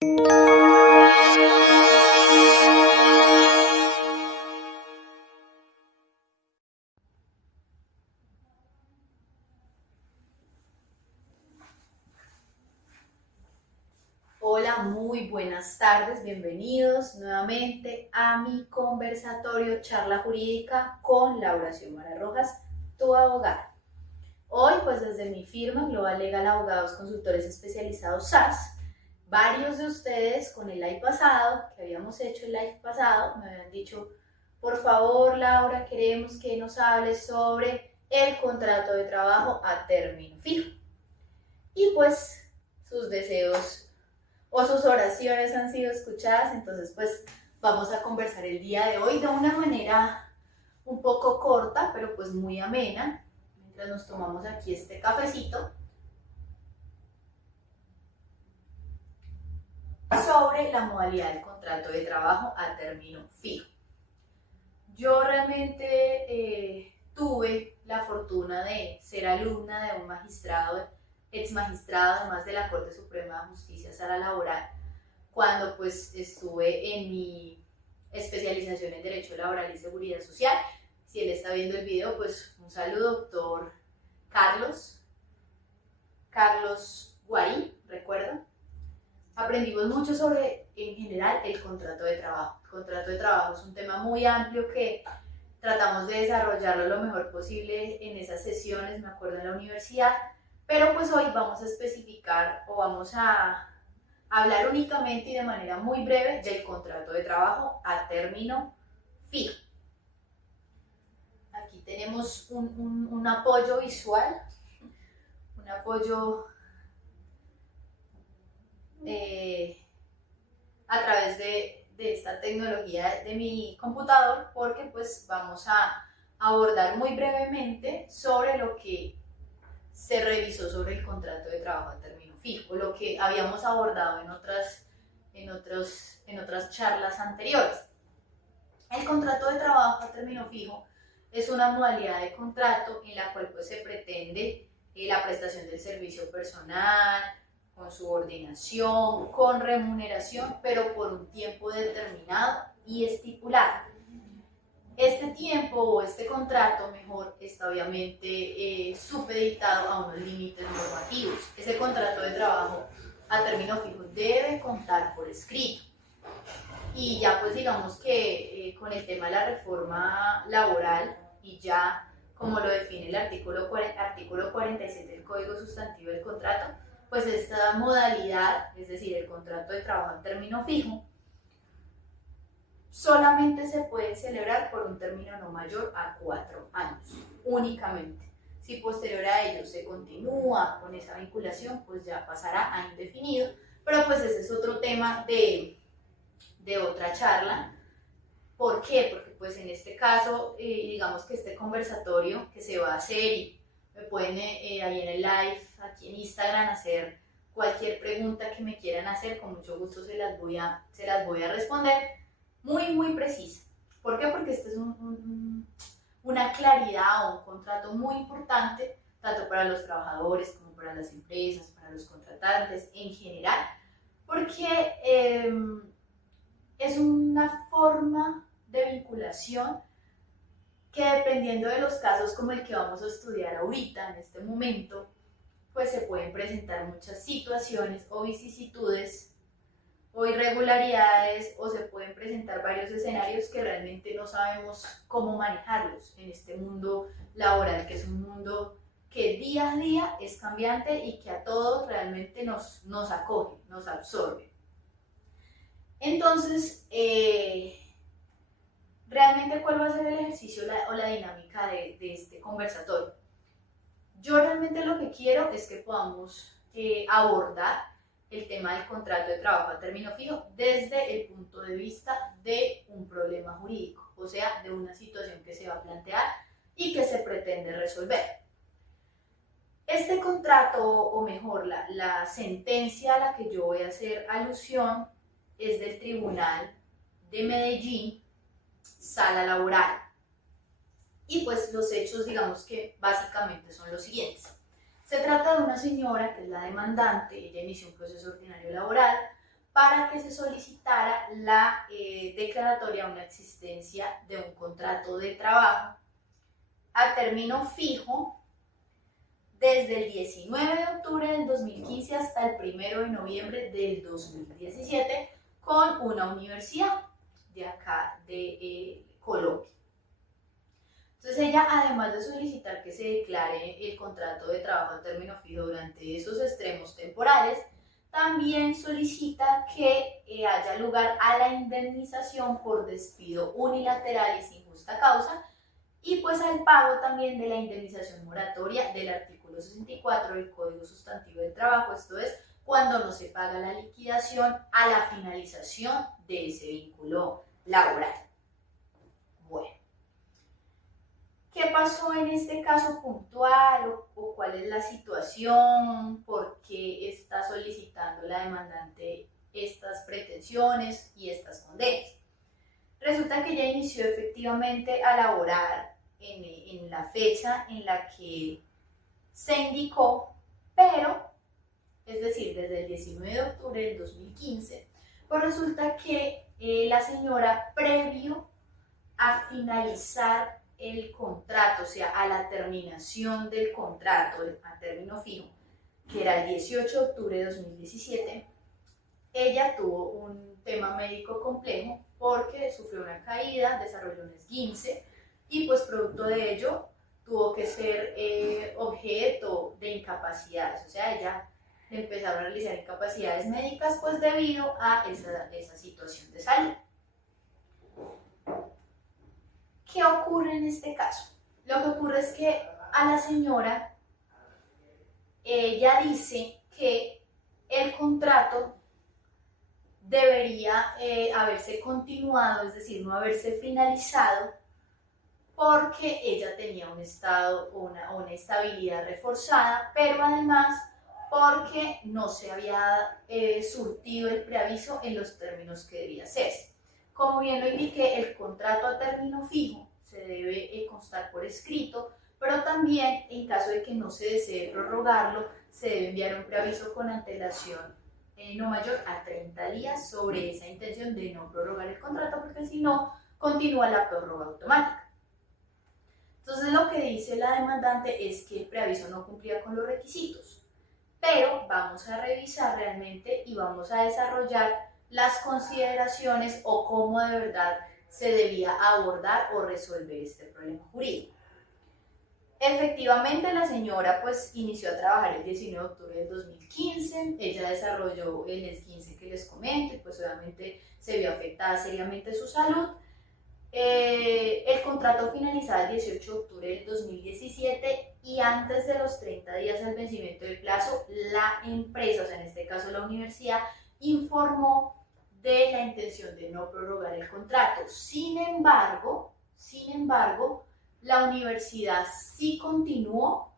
Hola, muy buenas tardes, bienvenidos nuevamente a mi conversatorio charla jurídica con Laura Xiomara Rojas, tu abogada. Hoy, pues desde mi firma Global Legal Abogados Consultores Especializados SAS, varios de ustedes con el live pasado, que habíamos hecho el live pasado, me habían dicho, por favor Laura, queremos que nos hables sobre el contrato de trabajo a término fijo. Y pues sus deseos o sus oraciones han sido escuchadas, entonces pues vamos a conversar el día de hoy de una manera un poco corta, pero pues muy amena, mientras nos tomamos aquí este cafecito, sobre la modalidad del contrato de trabajo a término fijo. Yo realmente tuve la fortuna de ser alumna de un magistrado, ex magistrado, además de la Corte Suprema de Justicia, Sala Laboral, cuando pues estuve en mi especialización en Derecho Laboral y Seguridad Social. Si él está viendo el video, pues un saludo, doctor Carlos Guarín, recuerdo. Aprendimos mucho sobre, en general, el contrato de trabajo. El contrato de trabajo es un tema muy amplio que tratamos de desarrollarlo lo mejor posible en esas sesiones, me acuerdo, en la universidad, pero pues hoy vamos a especificar o vamos a hablar únicamente y de manera muy breve del contrato de trabajo a término fijo. Aquí tenemos un apoyo visual, un apoyo a través de esta tecnología de mi computador, porque pues vamos a abordar muy brevemente sobre lo que se revisó sobre el contrato de trabajo a término fijo, lo que habíamos abordado en otras charlas anteriores. El contrato de trabajo a término fijo es una modalidad de contrato en la cual pues se pretende la prestación del servicio personal, con subordinación, con remuneración, pero por un tiempo determinado y estipulado. Este tiempo o este contrato, mejor, está obviamente supeditado a unos límites normativos. Ese contrato de trabajo a término fijo debe contar por escrito. Y ya pues digamos que con el tema de la reforma laboral y ya como lo define el artículo 47 del Código Sustantivo del Contrato, pues esta modalidad, es decir, el contrato de trabajo a término fijo, solamente se puede celebrar por un término no mayor a 4 años, únicamente. Si posterior a ello se continúa con esa vinculación, pues ya pasará a indefinido, pero pues ese es otro tema de otra charla. ¿Por qué? Porque pues en este caso, digamos que este conversatorio que se va a hacer y me pueden ahí en el live, aquí en Instagram, hacer cualquier pregunta que me quieran hacer, con mucho gusto se las voy a responder muy precisa. ¿Por qué? Porque este es una claridad o un contrato muy importante, tanto para los trabajadores como para las empresas, para los contratantes en general, porque es una forma de vinculación que, dependiendo de los casos como el que vamos a estudiar ahorita, en este momento, pues se pueden presentar muchas situaciones o vicisitudes o irregularidades, o se pueden presentar varios escenarios que realmente no sabemos cómo manejarlos en este mundo laboral, que es un mundo que día a día es cambiante y que a todos realmente nos acoge, nos absorbe. Entonces, realmente, ¿cuál va a ser el ejercicio o la dinámica de este conversatorio? Yo realmente lo que quiero es que podamos abordar el tema del contrato de trabajo a término fijo desde el punto de vista de un problema jurídico, o sea, de una situación que se va a plantear y que se pretende resolver. Este contrato, o mejor, la sentencia a la que yo voy a hacer alusión, es del Tribunal de Medellín, Sala Laboral. Y pues los hechos, digamos que básicamente son los siguientes. Se trata de una señora que es la demandante. Ella inició un proceso ordinario laboral para que se solicitara la declaratoria de una existencia de un contrato de trabajo a término fijo desde el 19 de octubre del 2015 hasta el 1 de noviembre del 2017 con una universidad de acá de Colombia. Entonces ella, además de solicitar que se declare el contrato de trabajo a término fijo durante esos extremos temporales, también solicita que haya lugar a la indemnización por despido unilateral y sin justa causa y pues al pago también de la indemnización moratoria del artículo 64 del Código Sustantivo del Trabajo, esto es, cuando no se paga la liquidación a la finalización de ese vínculo laboral. Bueno, ¿qué pasó en este caso puntual o cuál es la situación? ¿Por qué está solicitando la demandante estas pretensiones y estas condenas? Resulta que ella inició efectivamente a laborar en la fecha en la que se indicó, pero, es decir, desde el 19 de octubre del 2015, pues resulta que la señora, previo a finalizar el contrato, o sea, a la terminación del contrato a término fijo, que era el 18 de octubre de 2017, ella tuvo un tema médico complejo porque sufrió una caída, desarrolló un esguince y pues producto de ello tuvo que ser objeto de incapacidades, o sea, ella le empezaron a realizar incapacidades médicas pues debido a esa situación de salud. ¿Qué ocurre en este caso? Lo que ocurre es que a la señora, ella dice que el contrato debería haberse continuado, es decir, no haberse finalizado, porque ella tenía un estado, una estabilidad reforzada, pero además porque no se había surtido el preaviso en los términos que debía hacerse. Como bien lo indiqué, el contrato a término fijo se debe constar por escrito, pero también en caso de que no se desee prorrogarlo, se debe enviar un preaviso con antelación no mayor a 30 días sobre esa intención de no prorrogar el contrato, porque si no, continúa la prórroga automática. Entonces lo que dice la demandante es que el preaviso no cumplía con los requisitos, pero vamos a revisar realmente y vamos a desarrollar las consideraciones o cómo de verdad se debía abordar o resolver este problema jurídico. Efectivamente, la señora pues inició a trabajar el 19 de octubre del 2015, ella desarrolló el esguince que les comento y pues obviamente se vio afectada seriamente su salud. El contrato finalizaba el 18 de octubre del 2017 y antes de los 30 días del vencimiento del plazo, la empresa, o sea en este caso la universidad, informó de la intención de no prorrogar el contrato. Sin embargo, la universidad sí continuó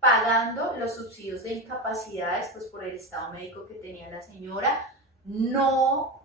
pagando los subsidios de incapacidades pues, por el estado médico que tenía la señora. No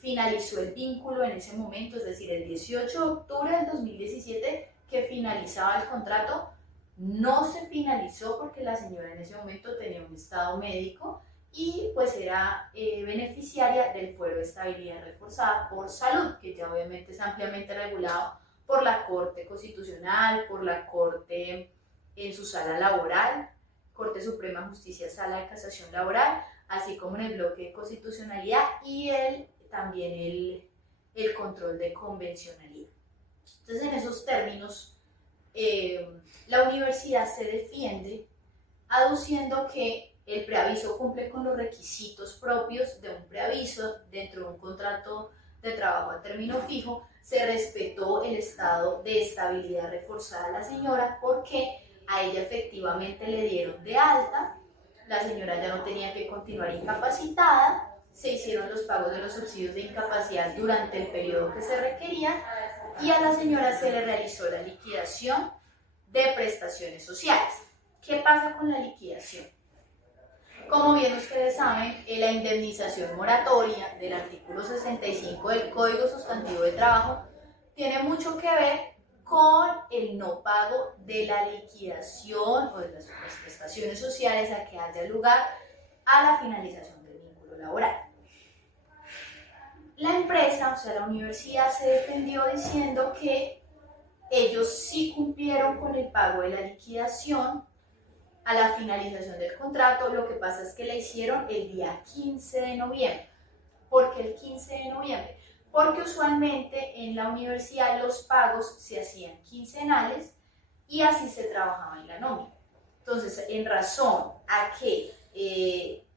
finalizó el vínculo en ese momento, es decir, el 18 de octubre del 2017 que finalizaba el contrato, no se finalizó porque la señora en ese momento tenía un estado médico y pues era beneficiaria del fuero de estabilidad reforzada por salud, que ya obviamente es ampliamente regulado por la Corte Constitucional, por la Corte en su sala laboral, Corte Suprema de Justicia, Sala de Casación Laboral, así como en el bloque de constitucionalidad y también el control de convencionalidad. Entonces, en esos términos, la universidad se defiende aduciendo que el preaviso cumple con los requisitos propios de un preaviso dentro de un contrato de trabajo a término fijo. Se respetó el estado de estabilidad reforzada a la señora porque a ella efectivamente le dieron de alta, la señora ya no tenía que continuar incapacitada, se hicieron los pagos de los subsidios de incapacidad durante el periodo que se requería y a la señora se le realizó la liquidación de prestaciones sociales. ¿Qué pasa con la liquidación? Como bien ustedes saben, la indemnización moratoria del artículo 65 del Código Sustantivo de Trabajo tiene mucho que ver con el no pago de la liquidación o de las prestaciones sociales a que haya lugar a la finalización del vínculo laboral. sea, la universidad se defendió diciendo que ellos sí cumplieron con el pago de la liquidación a la finalización del contrato. Lo que pasa es que la hicieron el día 15 de noviembre. ¿Por qué el 15 de noviembre? Porque usualmente en la universidad los pagos se hacían quincenales y así se trabajaba en la nómina. Entonces, en razón a que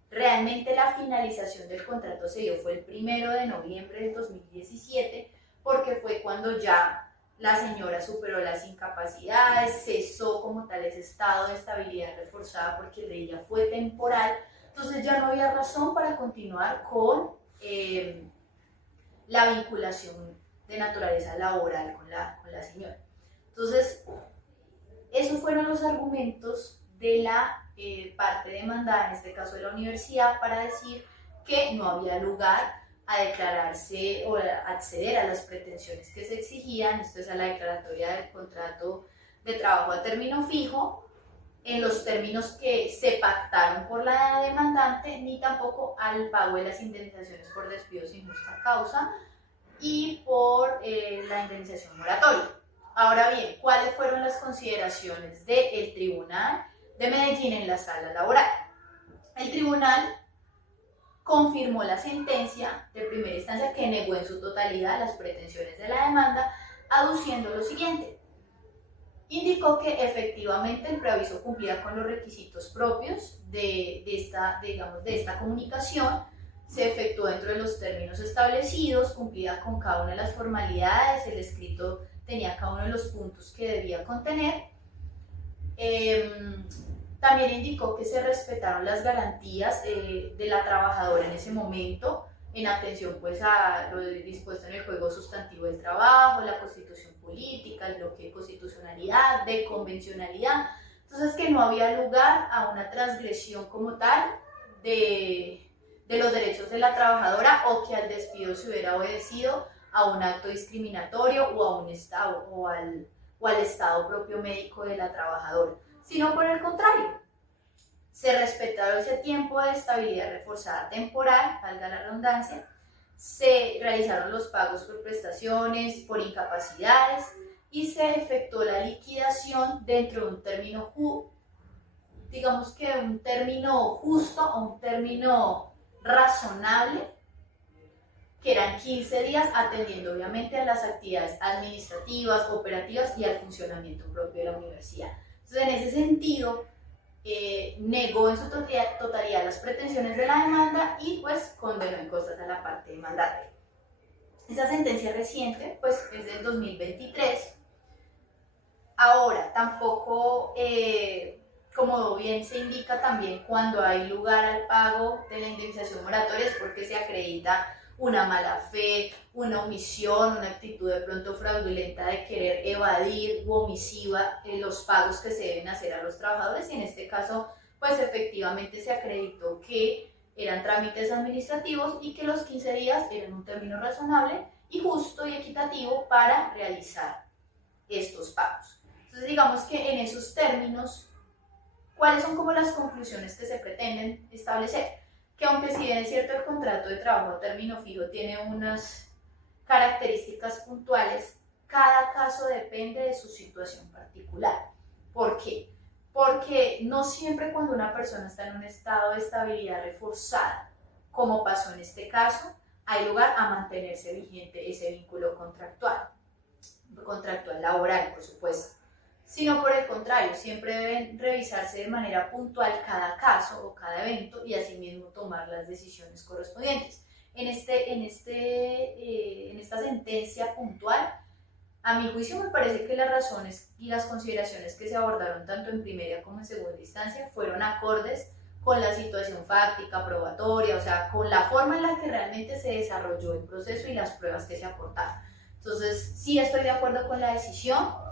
realmente la finalización del contrato se dio fue el 1 de noviembre del 2017, porque fue cuando ya la señora superó las incapacidades, cesó como tal ese estado de estabilidad reforzada porque el de ella fue temporal, entonces ya no había razón para continuar con la vinculación de naturaleza laboral con la señora. Entonces, esos fueron los argumentos de la parte demandada, en este caso de la universidad, para decir que no había lugar a declararse o a acceder a las pretensiones que se exigían, esto es a la declaratoria del contrato de trabajo a término fijo, en los términos que se pactaron por la demandante, ni tampoco al pago de las indemnizaciones por despido sin justa causa y por la indemnización moratoria. Ahora bien, ¿cuáles fueron las consideraciones del Tribunal de Medellín en la sala laboral? El tribunal confirmó la sentencia de primera instancia que negó en su totalidad las pretensiones de la demanda, aduciendo lo siguiente. Indicó que efectivamente el preaviso cumplía con los requisitos propios de esta comunicación, se efectuó dentro de los términos establecidos, cumplía con cada una de las formalidades, el escrito tenía cada uno de los puntos que debía contener. También indicó que se respetaron las garantías de la trabajadora en ese momento, en atención pues a lo dispuesto en el Código Sustantivo del Trabajo, la Constitución Política, el bloque de constitucionalidad, de convencionalidad. Entonces, que no había lugar a una transgresión como tal de los derechos de la trabajadora, o que al despido se hubiera obedecido a un acto discriminatorio o a un estado o al estado propio médico de la trabajadora, sino por el contrario, se respetaron ese tiempo de estabilidad reforzada temporal, valga la redundancia, se realizaron los pagos por prestaciones, por incapacidades y se efectuó la liquidación dentro de un término, digamos que un término justo o un término razonable, que eran 15 días, atendiendo obviamente a las actividades administrativas, operativas y al funcionamiento propio de la universidad. Entonces, en ese sentido, negó en su totalidad las pretensiones de la demanda y pues condenó en constata la parte demandante. Esa sentencia reciente pues es del 2023. Ahora, tampoco, como bien se indica también, cuando hay lugar al pago de la indemnización moratoria es porque se acredita una mala fe, una omisión, una actitud de pronto fraudulenta de querer evadir u omisiva los pagos que se deben hacer a los trabajadores, y en este caso pues efectivamente se acreditó que eran trámites administrativos y que los 15 días eran un término razonable y justo y equitativo para realizar estos pagos. Entonces, digamos que en esos términos, ¿cuáles son como las conclusiones que se pretenden establecer? Que aunque si bien es cierto el contrato de trabajo a término fijo tiene unas características puntuales, cada caso depende de su situación particular. ¿Por qué? Porque no siempre cuando una persona está en un estado de estabilidad reforzada, como pasó en este caso, hay lugar a mantenerse vigente ese vínculo contractual laboral, por supuesto, sino por el contrario, siempre deben revisarse de manera puntual cada caso o cada evento y asimismo tomar las decisiones correspondientes. En esta sentencia puntual, a mi juicio me parece que las razones y las consideraciones que se abordaron tanto en primera como en segunda instancia fueron acordes con la situación fáctica, probatoria, o sea, con la forma en la que realmente se desarrolló el proceso y las pruebas que se aportaron. Entonces, sí estoy de acuerdo con la decisión.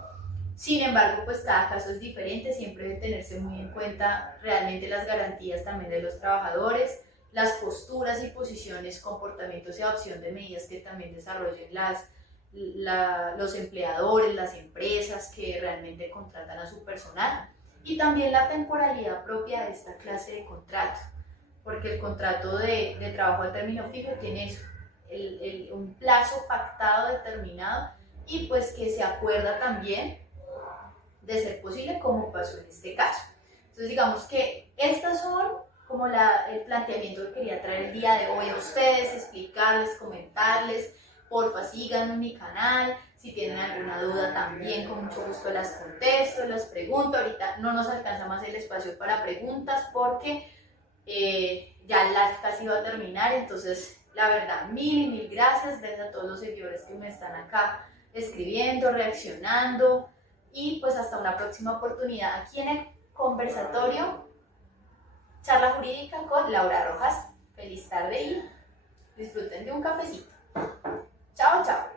Sin embargo, pues cada caso es diferente, siempre debe tenerse muy en cuenta realmente las garantías también de los trabajadores, las posturas y posiciones, comportamientos y adopción de medidas que también desarrollen los empleadores, las empresas que realmente contratan a su personal, y también la temporalidad propia de esta clase de contrato, porque el contrato de trabajo a término fijo tiene eso, un plazo pactado, determinado, y pues que se acuerda también de ser posible, como pasó en este caso. Entonces digamos que estas son como el planteamiento que quería traer el día de hoy a ustedes, explicarles, comentarles. Porfa, síganme en mi canal. Si tienen alguna duda también con mucho gusto las contesto, las pregunto. Ahorita no nos alcanza más el espacio para preguntas porque ya el live casi va a terminar. Entonces, la verdad, mil gracias. Gracias a todos los seguidores que me están acá escribiendo, reaccionando. Y pues hasta una próxima oportunidad aquí en el conversatorio Charla Jurídica con Laura Rojas. Feliz tarde y disfruten de un cafecito. Chao, chao.